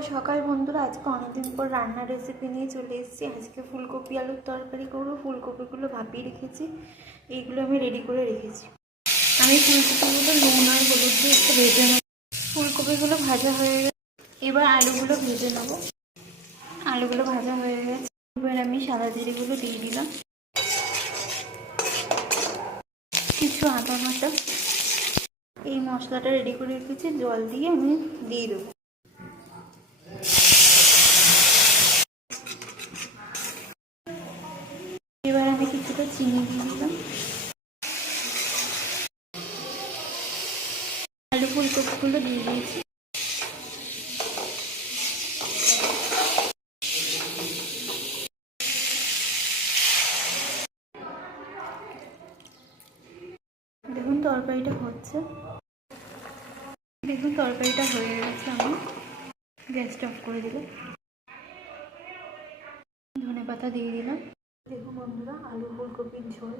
সকাল বন্ধুরা, আজকে অনেকদিন পর রান্নার রেসিপি নিয়ে চলে এসেছি। আজকে ফুলকপি আলুর তরকারি করবো। ফুলকপিগুলো ভাপিয়ে রেখেছি, এইগুলো আমি রেডি করে রেখেছি। আমি ফুলকপিগুলো নুন আর হলুদ দিয়ে একটু ভেজে নেব। ফুলকপিগুলো ভাজা হয়ে গেছে, এবার আলুগুলো ভেজে নেব। আলুগুলো ভাজা হয়ে গেছে, এবার আমি সাদা জিরেগুলো দিয়ে দিলাম, কিছু আদা বাটা। এই মশলাটা রেডি করে রেখেছি, জল দিয়ে আমি দিয়ে দেবো। এবার আমি কিছুটা চিনি দিয়ে দিলাম। আলু ফুলকপিগুলো দিয়ে দিয়েছি। দেখুন তরকারিটা হচ্ছে, দেখুন তরকারিটা হয়ে গেছে। আমি গ্যাসটা অফ করে দিলাম, ধনেপাতা দিয়ে দিলাম। দেখুন বন্ধুরা, আলু ফুলকপির ঝোল